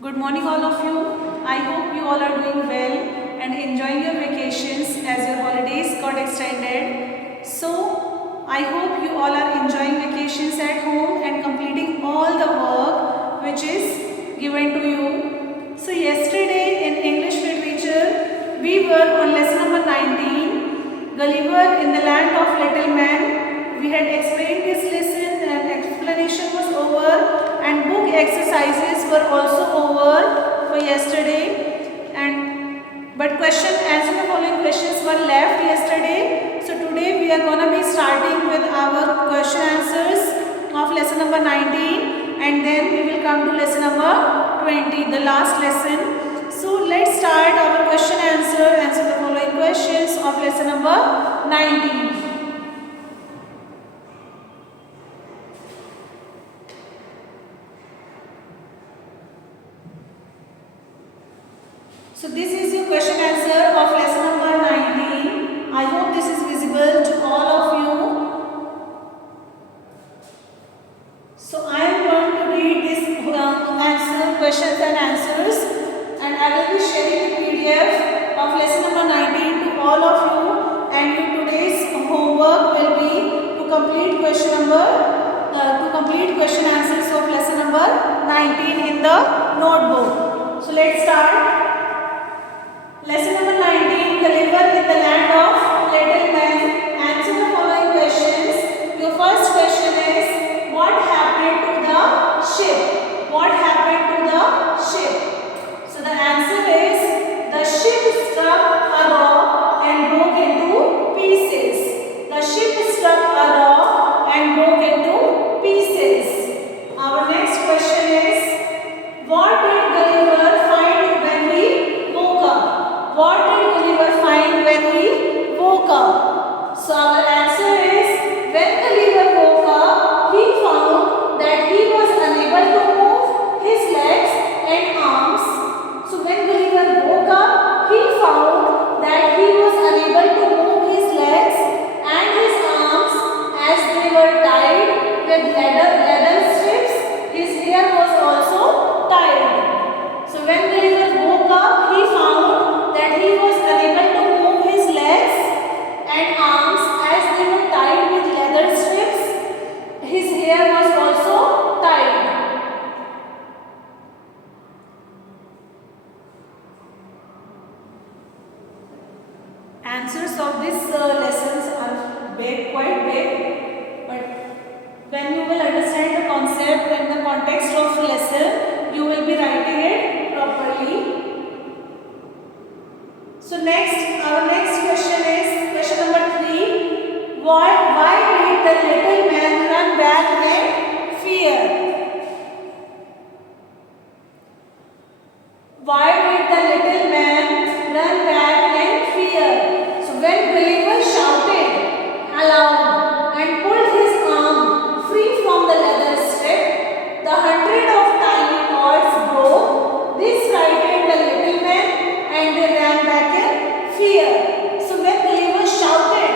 Good morning all of you. I hope you all are doing well and enjoying your vacations as your holidays got extended. So, I hope you all are enjoying vacations at home and completing all the work which is given to you. So, yesterday in English literature, we were on lesson number 19, Gulliver in the Land of Little Men. We had explained this lesson and explanation was over and book exercises were also over for yesterday, and but question answer the following questions were left yesterday. So today we are gonna be starting with our question answers of lesson number 19, and then we will come to lesson number 20, the last lesson. So let's start our question answer the following questions of lesson number 19. So this is your question answer of lesson number 19. I hope this is visible to all of you. So I am going to read this questions and answers, and I will be sharing the PDF of lesson number 19 to all of you, and your today's homework will be to complete question answers of lesson number 19 in the notebook. So let's start. Lesson number 19, Gulliver in the Land of Little Men. Answer the following questions. Your first question is, what happened to the ship? What happened to the ship? So the answer is, the ship struck a rock and broke into pieces. The ship struck a rock and broke into pieces. Our next question is, what did Gulliver find when he woke up? What did Gulliver find when he woke up? So our answer is, when Gulliver woke up, he found that he was unable to move his legs and arms. So when Gulliver woke up, he found that he was unable to move his legs and his arms as they were tied with leather strips. His hair was also tied. So when Gulliver woke up, he found that he was unable to move his legs and arms as they were tied with leather strips. His hair was also tied. Answers of these lessons are quite big, but when you will understand the concept and the context of lesson, you will be writing it properly. So our next question is question number 3. Why did the little man run back in fear? Why did the little man run back in fear? So when Gulliver shouted aloud and pulled his arm free from the leather strip, the hundred of tiny cords broke. This frightened the little man and they ran back in fear. So when Gulliver shouted,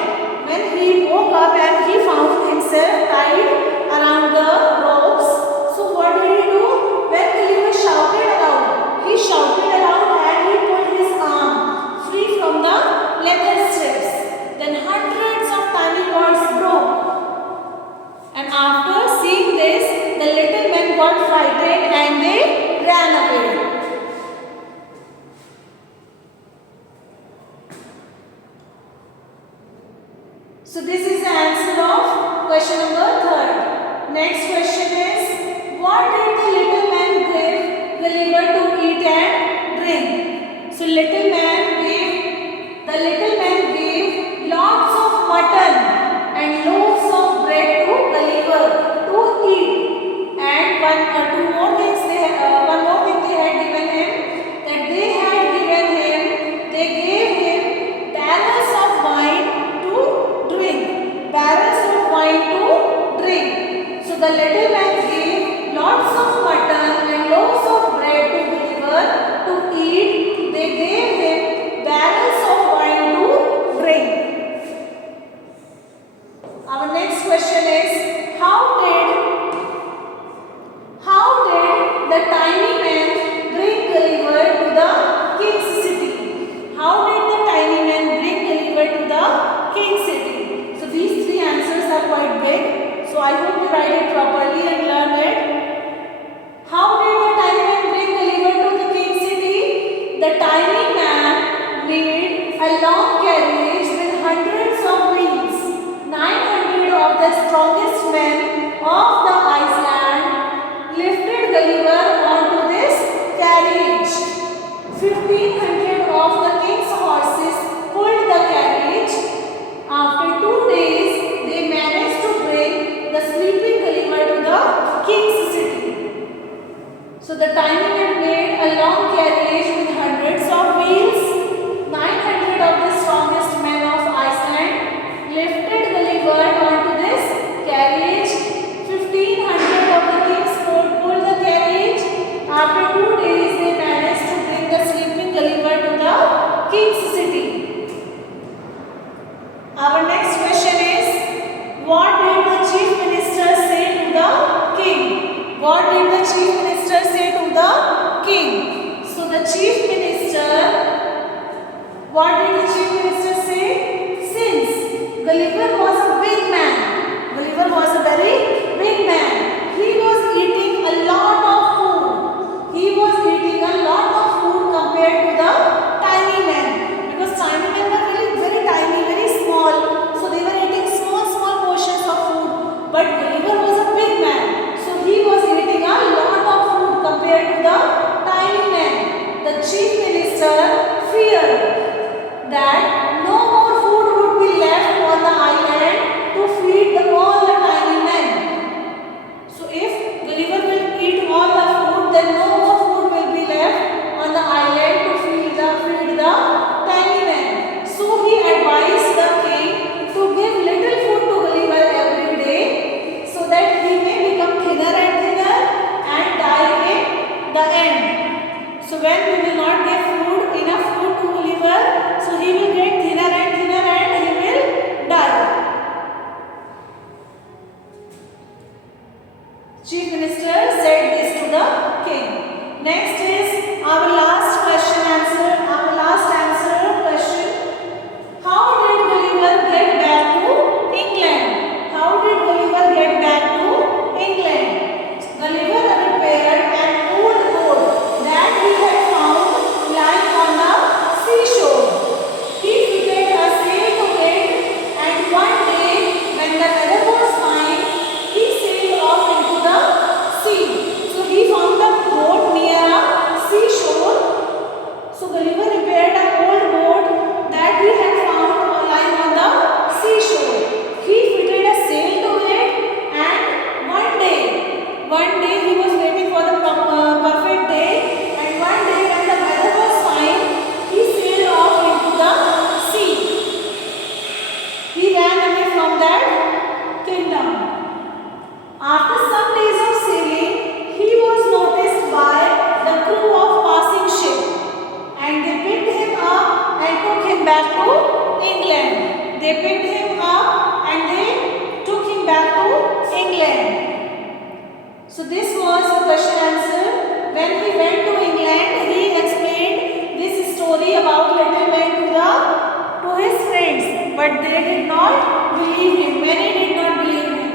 when he woke up and he found himself tied around the ropes, so what did he do? When Gulliver shouted aloud, he shouted aloud a long carriage with hundreds of wheels. 900 of the strongest men of Iceland lifted Gulliver onto this carriage. 1500 of the king's court pulled the carriage. After 2 days, they managed to bring the sleeping Gulliver to the king's city. Our next question is, what did the chief minister say to the king? What did the chief minister say to the king? So the chief minister, what did the chief minister say? Since Gulliver was a big man, Gulliver was a very big man. He was eating a lot of food. He was eating a lot of food compared to the tiny men. Because tiny men were very tiny, very small. So they were eating small portions of food. But Gulliver was a big man. So he was eating a lot of food compared to the tiny men. The chief minister feared that no more food would be left on the island to feed all the tiny men. So if Gulliver will eat all the food, then no more food will be left on the island to feed the tiny men. So he advised the king to give little food to Gulliver every day, so that he may become thinner and thinner and die in the end. So when we will not give enough food to Gulliver, so he will get thinner and thinner and he will die. Chief Minister said this to the king. Next is our last question answer. Our last answer question. How did Gulliver get back to England? How did Gulliver get back to England? Gulliver repaired an old boat that he had found lying on the seashore. He fitted a sail to it, and one day when the weather was fine, he sailed off into the sea. So he found the boat near a seashore. So Gulliver repaired an old boat that he had found lying on the seashore. He fitted a sail to it, and one day he was waiting for the perfect day, and one day when the weather was fine, he sailed off into the sea. He ran away from that kingdom. After some days of sailing, he was noticed by the crew of passing ship, and they picked him up and took him back to England. They picked him up and they took him back to England. So this was the question answer. When he went to England, he explained this story about little man to his friends, but they did not believe him. Many did not believe him.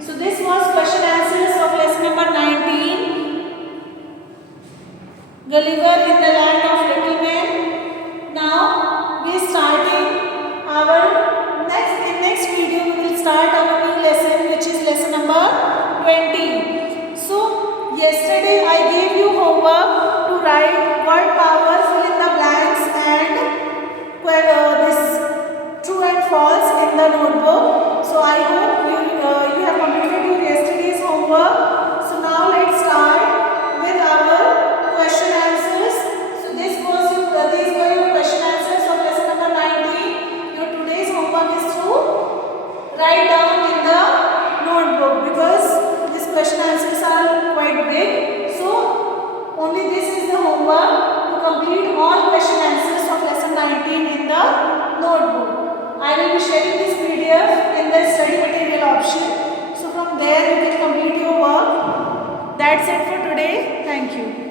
So this was question answers of lesson number 19. Gulliver in the land of little men. Now we are starting our next video. We will start our new lesson, which is lesson number 20. So yesterday I gave you homework to write word power, fill in the blanks, and this true and false in the notebook. So I hope you have completed your yesterday's homework. So now let's start with our question answers. So these were your question answers of lesson number 19. Your today's homework is to write down in the notebook, because these question answers are quite big. So only this is the homework to complete all question answers of lesson 19 in the notebook. I will be sharing this PDF in the study material option. So from there you can complete your work. That's it for today. Thank you.